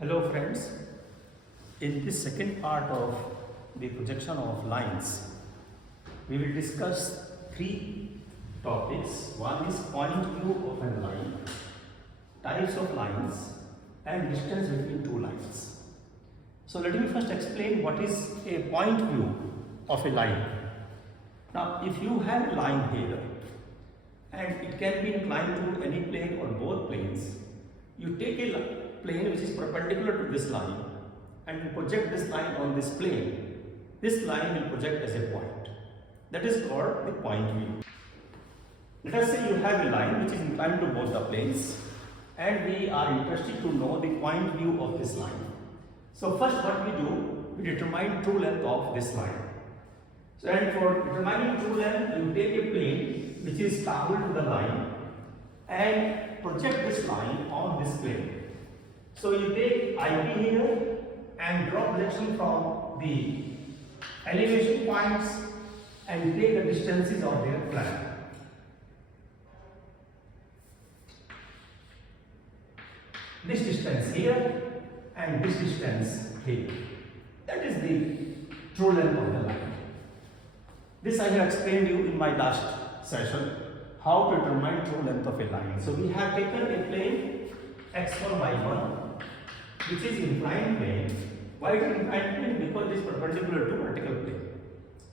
Hello friends, in this second part of the projection of lines, we will discuss three topics. One is point view of a line, types of lines and distance between two lines. So let me first explain what is a point view of a line. Now if you have a line here and it can be inclined to any plane or both planes, you take a plane which is perpendicular to this line and you project this line on this plane. This line will project as a point. That is called the point view. Let us say you have a line which is inclined to both the planes and we are interested to know the point view of this line. So first what we do, we determine true length of this line. So and for determining true length, you take a plane which is parallel to the line and project this line on this plane. So you take IP here and draw projection from the elevation points and take the distances of their plan. This distance here and this distance here. That is the true length of the line. This I have explained you in my last session, how to determine true length of a line. So we have taken a plane x1, y1, which is inclined plane. Why it is inclined plane? Because it is perpendicular to vertical plane.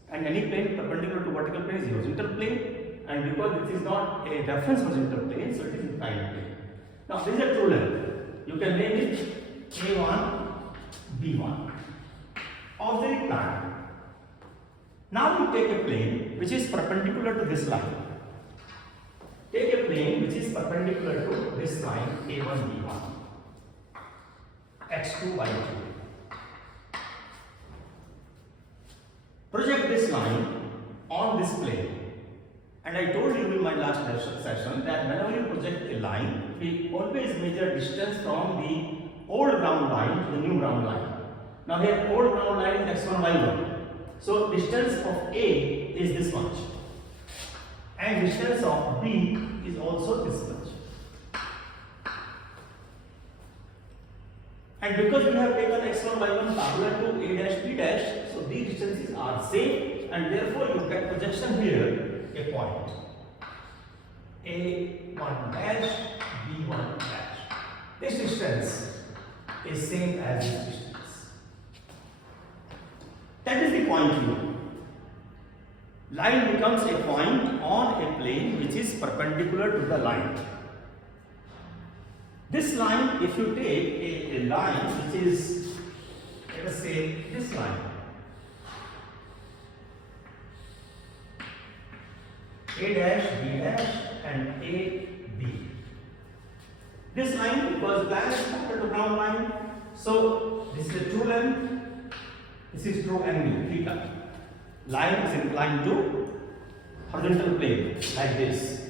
And any plane perpendicular to vertical plane is horizontal plane. And because this is not a reference horizontal plane, so it is inclined plane. Now this is a true length. You can name it A1, B1. Auxiliary plan. Now you take a plane which is perpendicular to this line. Take a plane which is perpendicular to this line A1, B1, x2, y2. Project this line on this plane. And I told you in my last session that whenever you project a line, we always measure distance from the old ground line to the new ground line. Now here old ground line is x1, y1. So distance of A is this much. And distance of B is also this much. And because we have taken x1, y1 parallel to A dash, B dash, so these distances are same and therefore you get projection here a point. A1 dash, B1 dash. This distance is same as this distance. That is the point view. Line becomes a point on a plane which is perpendicular to the line. This line, if you take a line which is, let us say, this line, A dash, B dash and A, B. This line, because plan is parallel to ground line, so this is the true length, this is true angle, theta. Line is inclined to horizontal plane, like this.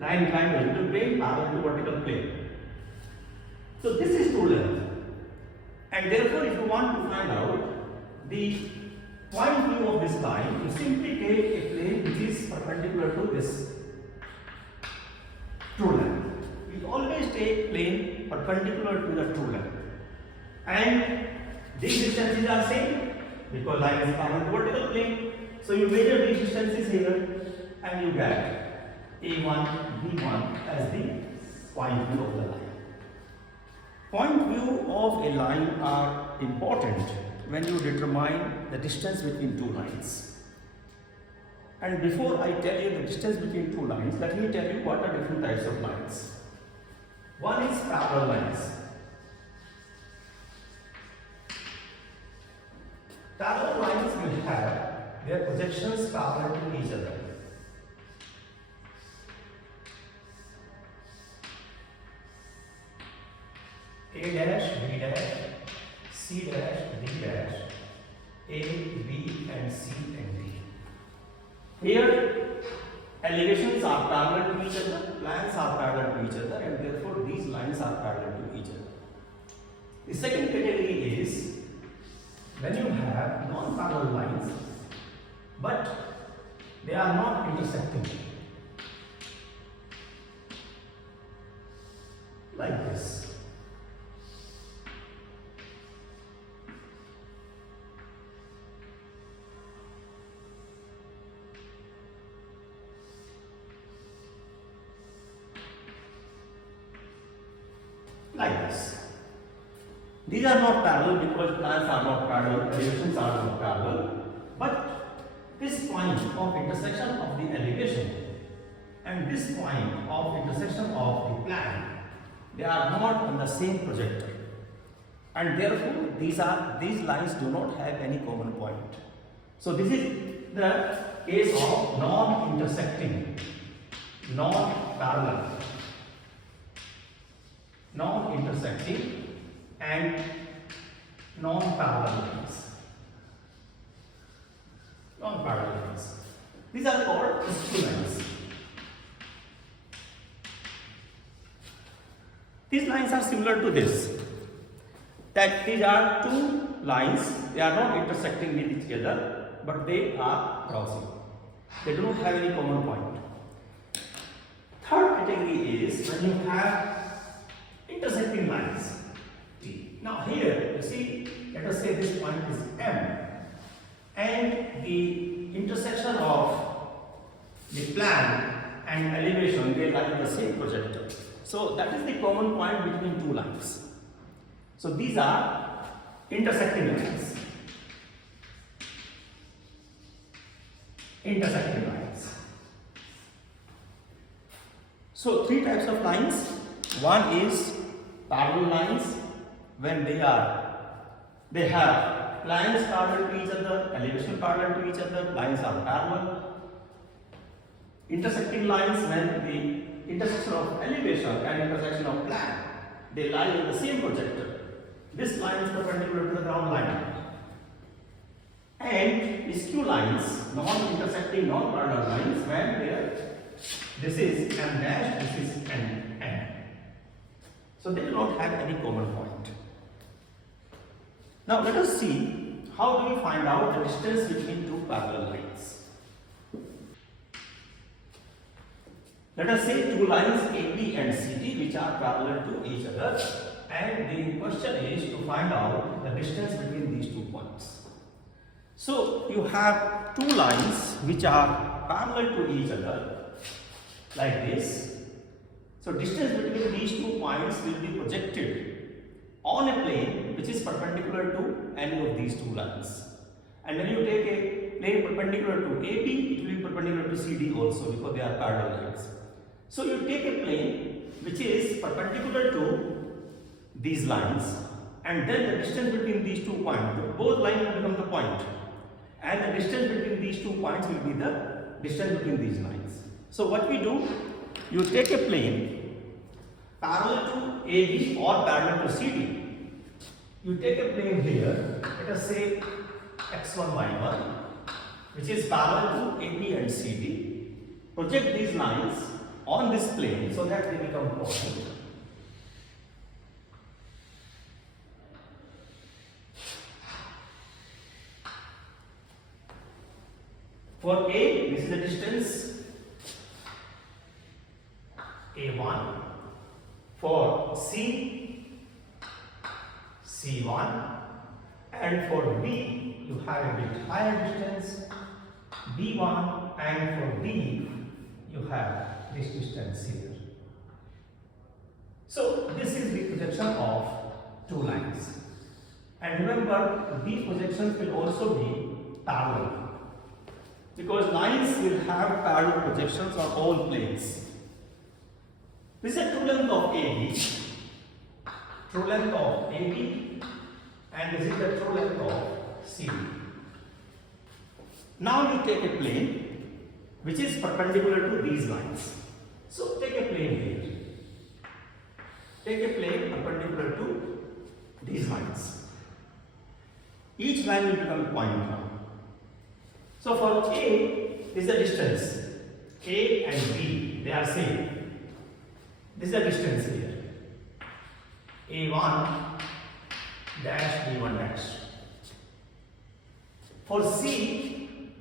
Line inclined to horizontal plane, parallel to vertical plane. So this is true length. And therefore, if you want to find out the point view of this line, you simply take a plane which is perpendicular to this true length. We always take plane perpendicular to the true length. And these distances are same because line is parallel to vertical plane. So you measure these distances here and you get A1, B1 as the point view of the line. Point view of a line are important when you determine the distance between two lines. And before I tell you the distance between two lines, let me tell you what are different types of lines. One is parallel lines. Parallel lines will have their projections parallel to each other. A dash, B dash, C dash, D dash, A, B and C and D. Here elevations are parallel to each other, plans are parallel to each other and therefore these lines are parallel to each other. The second category is when you have non-parallel lines but they are not intersecting. Like this. like this. These are not parallel because lines are not parallel, elevations are not parallel, but this point of intersection of the elevation and this point of intersection of the plan, they are not on the same projector, and therefore these lines do not have any common point. So this is the case of non-intersecting, non-parallel, non-intersecting and non-parallel lines. Non-parallel lines. These are called skew lines. These lines are similar to this. That these are two lines, they are not intersecting with each other, but they are crossing. They do not have any common point. Third category is when you have intersecting lines. Now here, you see, let us say this point is M, and the intersection of the plan and elevation, they lie in the same projector. So that is the common point between two lines. So these are intersecting lines. Intersecting lines. So three types of lines. One is parallel lines, when they have lines parallel to each other, elevation parallel to each other, lines are parallel. Intersecting lines, when the intersection of elevation and intersection of plan, they lie in the same projector. This line is perpendicular to the ground line. And skew lines, non-intersecting, non-parallel lines, when this is M dash, this is N. So they do not have any common point. Now let us see how do we find out the distance between two parallel lines. Let us say two lines AB and CD which are parallel to each other, and the question is to find out the distance between these 2 points. So you have two lines which are parallel to each other like this. So distance between these 2 points will be projected on a plane which is perpendicular to any of these two lines. And when you take a plane perpendicular to AB, it will be perpendicular to CD also because they are parallel lines. So you take a plane which is perpendicular to these lines, and then the distance between these 2 points, both lines will become the point, and the distance between these 2 points will be the distance between these lines. So what we do, you take a plane parallel to AB or parallel to CD. You take a plane here, let us say x1, y1, which is parallel to AB and CD. Project these lines on this plane so that they become point. For A, this is the distance A1. For C, C1. And for B, you have a bit higher distance B1, and for D, you have this distance here. So this is the projection of two lines. And remember, these projections will also be parallel, because lines will have parallel projections on all planes. This is the true length of AB, and this is the true length of CD. Now you take a plane which is perpendicular to these lines. So take a plane here. Take a plane perpendicular to these lines. Each line will become a point now. So for A is the distance. A and B, they are same. This is the distance here. A1 dash B1 dash. For C,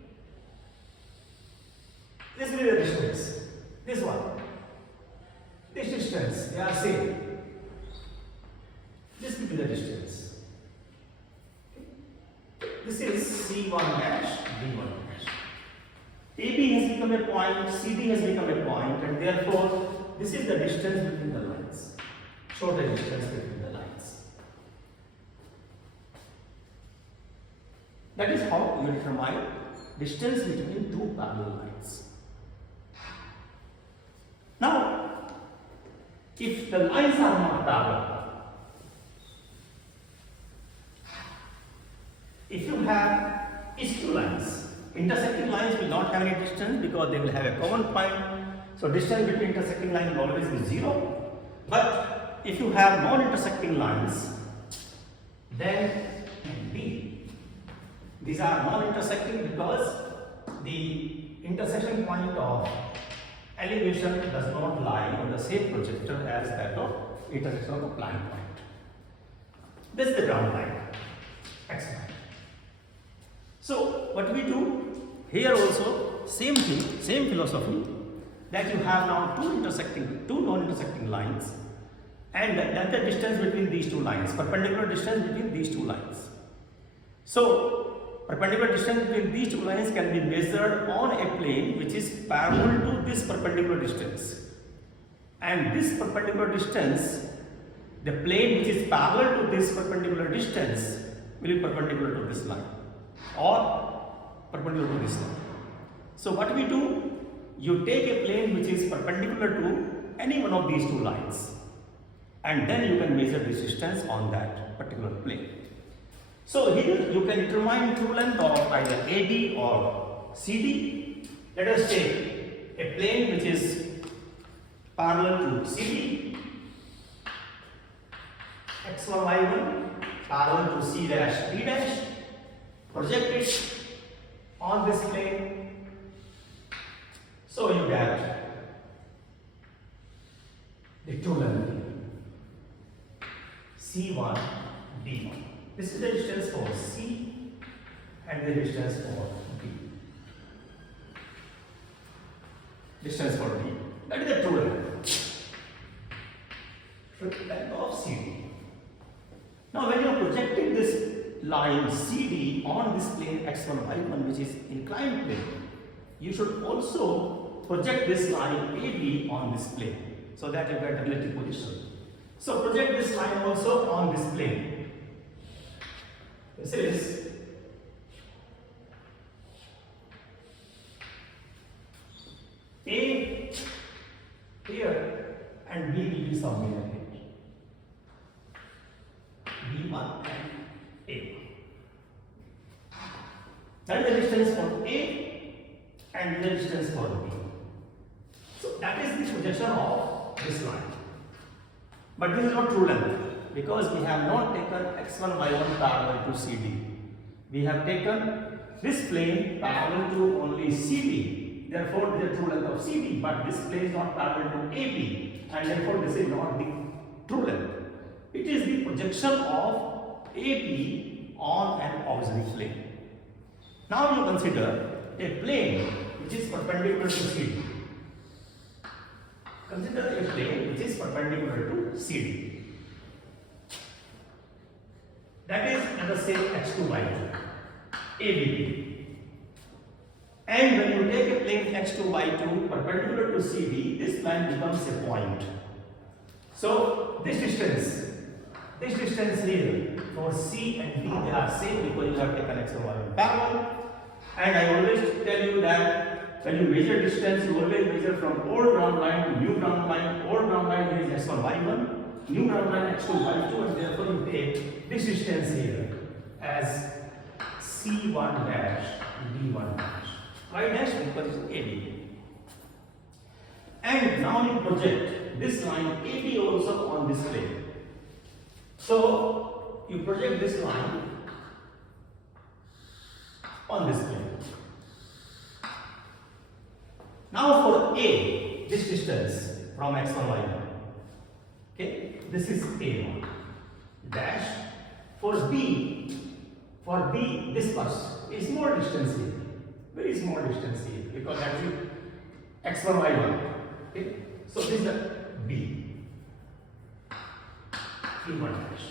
this will be the distance. This one. This distance, they are same. This will be the distance. This is C1 dash B1 dash. AB has become a point, CD has become a point, and therefore this is the distance between the lines. show the distance between the lines. That is how you determine distance between two parallel lines. Now, if the lines are not parallel, if you have skew lines, intersecting lines will not have any distance because they will have a common point. So distance between intersecting lines will always be 0. But if you have non-intersecting lines, then B. These are non-intersecting because the intersection point of elevation does not lie on the same projector as that of intersection of the plan point. This is the ground line, X line. So what we do here also, same thing, same philosophy, that you have now two non-intersecting lines, and that's the distance between these two lines, perpendicular distance between these two lines. So perpendicular distance between these two lines can be measured on a plane which is parallel to this perpendicular distance, and this perpendicular distance, the plane which is parallel to this perpendicular distance will be perpendicular to this line or perpendicular to this line. So what we do, you take a plane which is perpendicular to any one of these two lines, and then you can measure this distance on that particular plane. So here you can determine true length of either AD or CD. Let us take a plane which is parallel to CD, x1, y1, parallel to C dash, D dash, project it on this plane. So you get the true length C1, D1. This is the distance for C and the distance for D. Distance for D. That is the true length. Length of CD. Now when you are projecting this line CD on this plane x1, y1, which is inclined plane, you should also project this line AB on this plane so that you get relative position. So project this line also on this plane. This is A here and B will be somewhere here. B1 and A. That is the distance for A and the distance for B. So that is the projection of this line. But this is not true length because we have not taken x1, y1 parallel to CD. We have taken this plane parallel to only CD. Therefore, this is the true length of CD. But this plane is not parallel to AB, and therefore this is not the true length. It is the projection of AB on an auxiliary plane. Now you consider a plane which is perpendicular to CD. Consider a plane which is perpendicular to CD. That is, let us say x2, y2, ABB. And when you take a plane x2, y2 perpendicular to CD, this line becomes a point. So this distance here for C and D, they are same because you have taken x1, y1 parallel. And I always tell you that when you measure distance, you always measure from old ground line to new ground line. Old ground line here is x1, y1. New ground line x2, y2, and therefore you take this distance here as C1 dash D1 dash. Y dash because it's AB. And now you project this line AB also on this plane. So you project this line on this plane. Now for A, this distance from x1, y1. Okay, this is A1 dash. For B, this much is small distance here, very small distance here because that is x1, y1. Okay, so this is the B, E1 dash.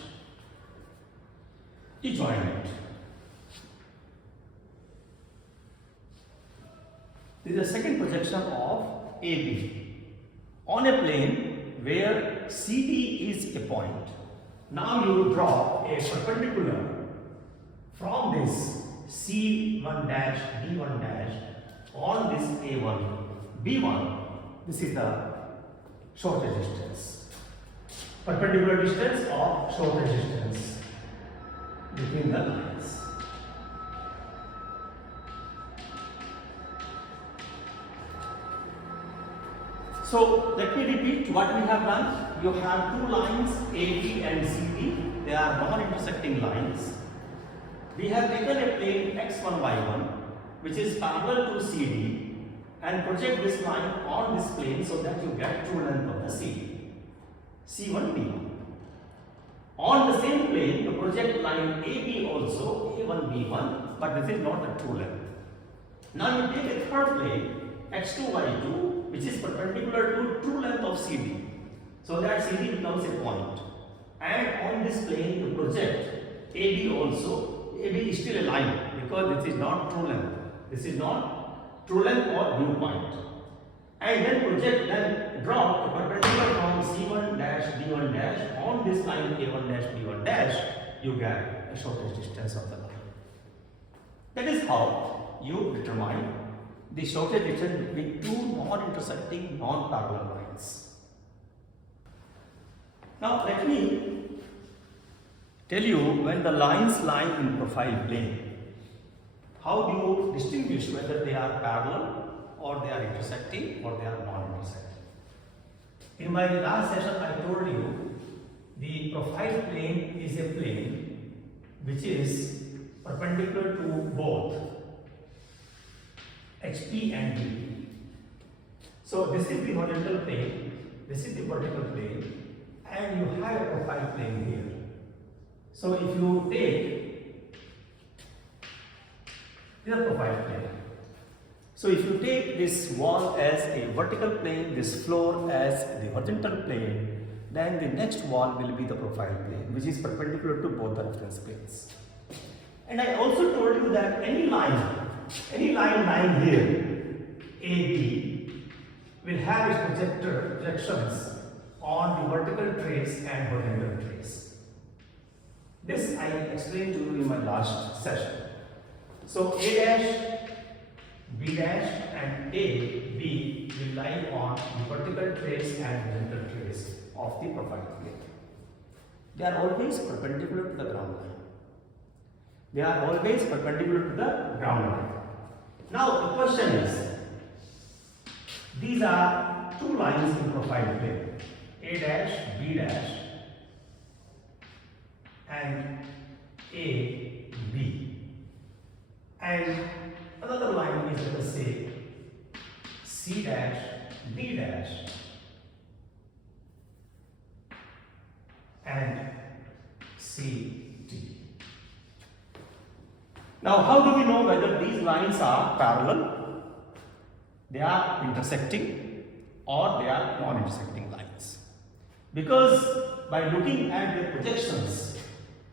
You join it. This is the second projection of AB on a plane where CD is a point. Now you draw a perpendicular from this C1 dash D1 dash on this A1 B1. This is the shortest distance, perpendicular distance or shortest distance between the lines. So let me repeat what we have done. You have two lines AB and CD. They are non-intersecting lines. We have taken a plane x1, y1 which is parallel to CD and project this line on this plane so that you get true length of the CD. C1, B1. On the same plane, you project line AB also, A1, B1, but this is not the true length. Now you take a third plane, x2, y2, which is perpendicular to true length of CD, so that CD becomes a point. And on this plane, you project AB also. AB is still a line because this is not true length. This is not true length or viewpoint. And then draw a perpendicular from C1 dash D1 dash on this line A1 dash B1 dash, you get a shortest distance of the line. That is how you determine the shortest distance between two non-intersecting, non-parallel lines. Now let me tell you, when the lines lie in profile plane, how do you distinguish whether they are parallel or they are intersecting or they are non-intersecting? In my last session I told you the profile plane is a plane which is perpendicular to both HP and D. So this is the horizontal plane, this is the vertical plane, and you have a profile plane here. So if you take the profile plane, so if you take this wall as a vertical plane, this floor as the horizontal plane, then the next wall will be the profile plane, which is perpendicular to both the reference planes. And I also told you that any line lying here, AB, will have its projections on the vertical trace and horizontal trace. This I explained to you in my last session. So A dash, B dash and A, B will lie on the vertical trace and horizontal trace of the profile plane. They are always perpendicular to the ground line. They are always perpendicular to the ground line. Now the question is, these are two lines in profile plane, A dash, B dash and A, B. And another line is, let us say, C dash, D dash and C, D. Now how do we know whether these lines are parallel, they are intersecting, or they are non-intersecting lines? Because by looking at the projections,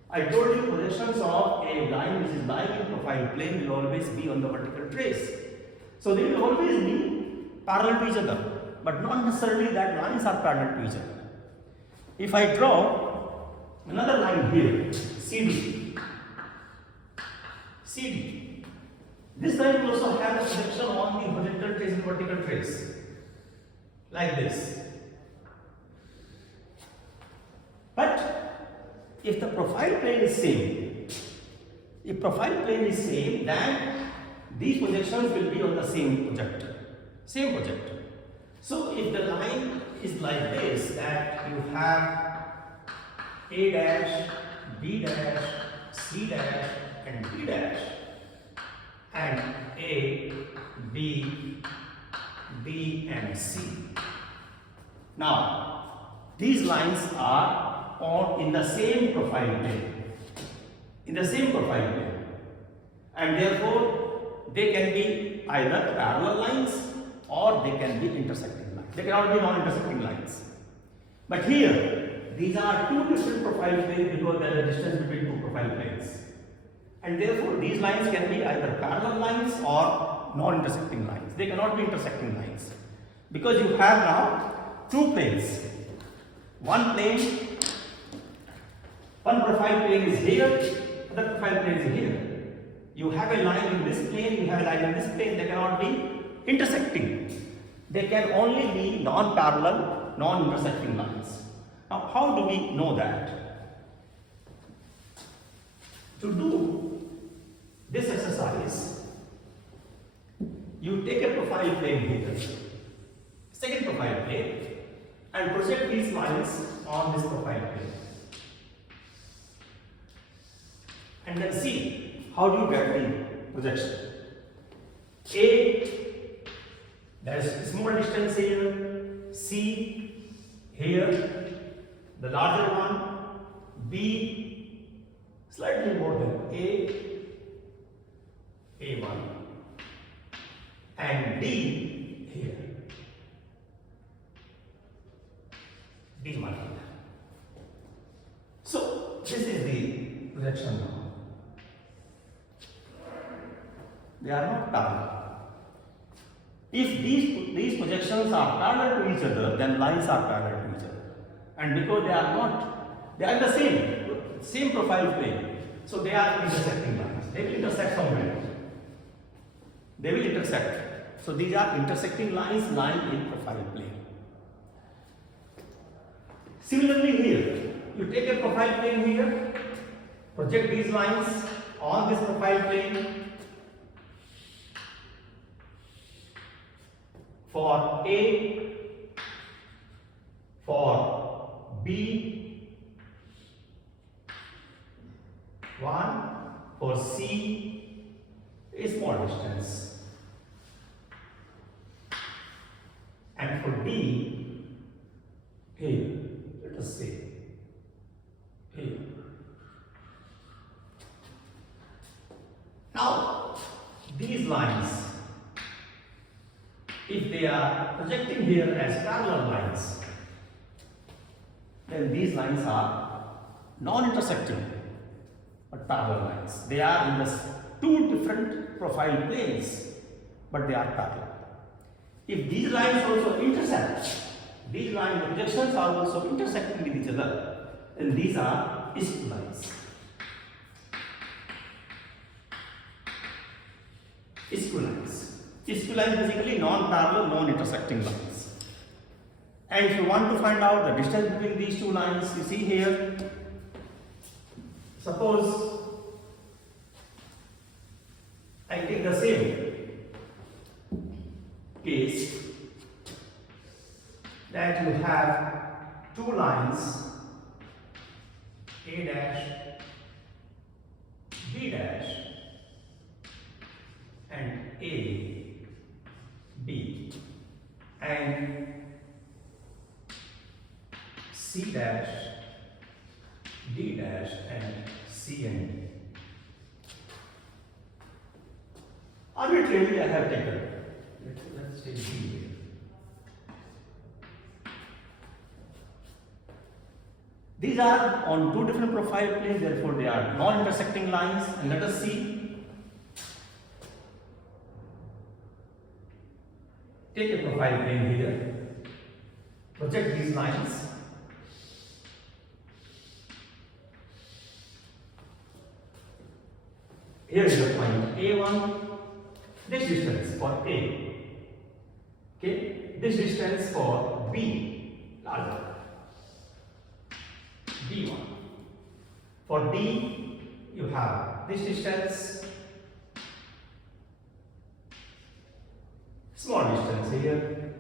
I told you projections of a line which is lying in profile plane will always be on the vertical trace. So they will always be parallel to each other, but not necessarily that lines are parallel to each other. If I draw another line here, CD, this line will also have a projection on the horizontal trace and vertical trace, like this. But if the profile plane is same, then these projections will be on the same projector. So if the line is like this, that you have A dash, B dash, C dash and D dash, and A, B, B and C. Now these lines are in the same profile plane, and therefore they can be either parallel lines or they can be intersecting lines. They cannot be non-intersecting lines. But here these are two different profile planes because there is a distance between two profile planes, and therefore these lines can be either parallel lines or non-intersecting lines. They cannot be intersecting lines because you have now two planes. one plane, one profile plane is here, other profile plane is here. You have a line in this plane, you have a line in this plane, they cannot be intersecting. They can only be non-parallel, non-intersecting lines. Now, how do we know that? To do this exercise, you take a profile plane here, second profile plane, and project these lines on this profile plane. And then see how do you get the projection. A, there is a small distance here, C here, the larger one, B slightly more than A1, and D here, D1. So this is the projection now. They are not parallel. If these projections are parallel to each other, then lines are parallel to each other. And because they are not, they are the same profile plane. So they are intersecting lines. They will intersect somewhere. They will intersect. So these are intersecting lines lying in profile plane. Similarly here, you take a profile plane here, project these lines on this profile plane. For A, for B, 1, for C, a small distance, and for D, here, let us say, here. Now, these lines, if they are projecting here as parallel lines, then these lines are non-intersecting but parallel lines. They are in the two different profile planes, but they are parallel. If these lines also intersect, these line projections are also intersecting with each other, then these are skew lines. Skew lines. Skew lines basically non-parallel, non-intersecting lines. And if you want to find out the distance between these two lines, you see here, suppose I take the same case that you have two lines, A dash, B dash, and A, B, and C dash, D dash, and C and D. Arbitrarily I have taken, let's take D here. These are on two different profile planes, therefore they are non-intersecting lines, and let us see. Take a profile plane here, project these lines. Here is the point A1, this distance for A, okay, this distance for B, larger, B1. For D, you have this distance, small distance here,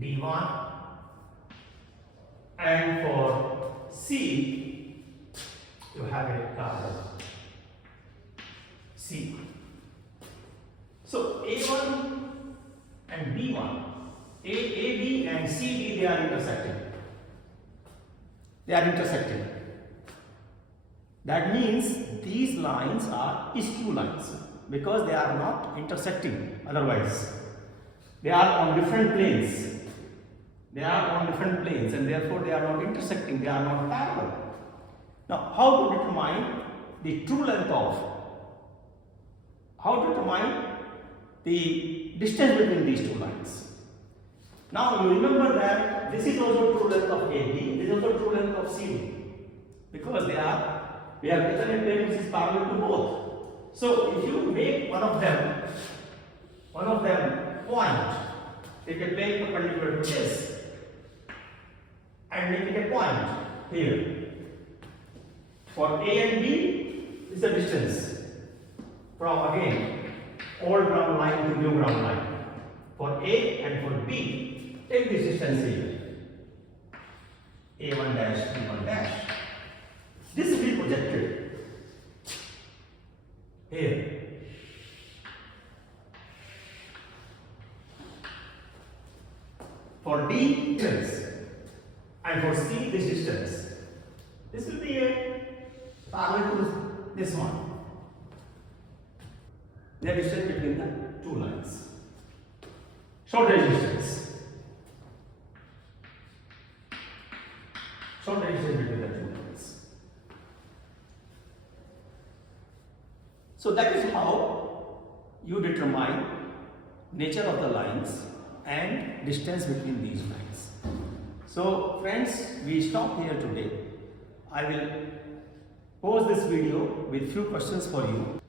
D1, and for C, you have a larger C. So A1 and B1, AB and CD, they are intersecting. They are intersecting. That means these lines are skew lines because they are not intersecting otherwise. They are on different planes. They are on different planes and therefore they are not intersecting, they are not parallel. Now, how to determine the true length of, how to determine the distance between these two lines? Now you remember that this is also true length of AB, this is also true length of CD, because we have taken a plane which is parallel to both. So if you make one of them point, take a plane perpendicular to this and make it a point here. For A and B, this is the distance from again old ground line to new ground line. For A and for B, take this distance here. A1 dash, B1 dash. This will be projected here. For D, distance, and for C, this distance. This will be a parallel to this one. The distance between the two lines. Shortest distance. Shortest distance between the two lines. So that is how you determine nature of the lines and distance between these lines. So friends, we stop here today. I will pause this video with few questions for you.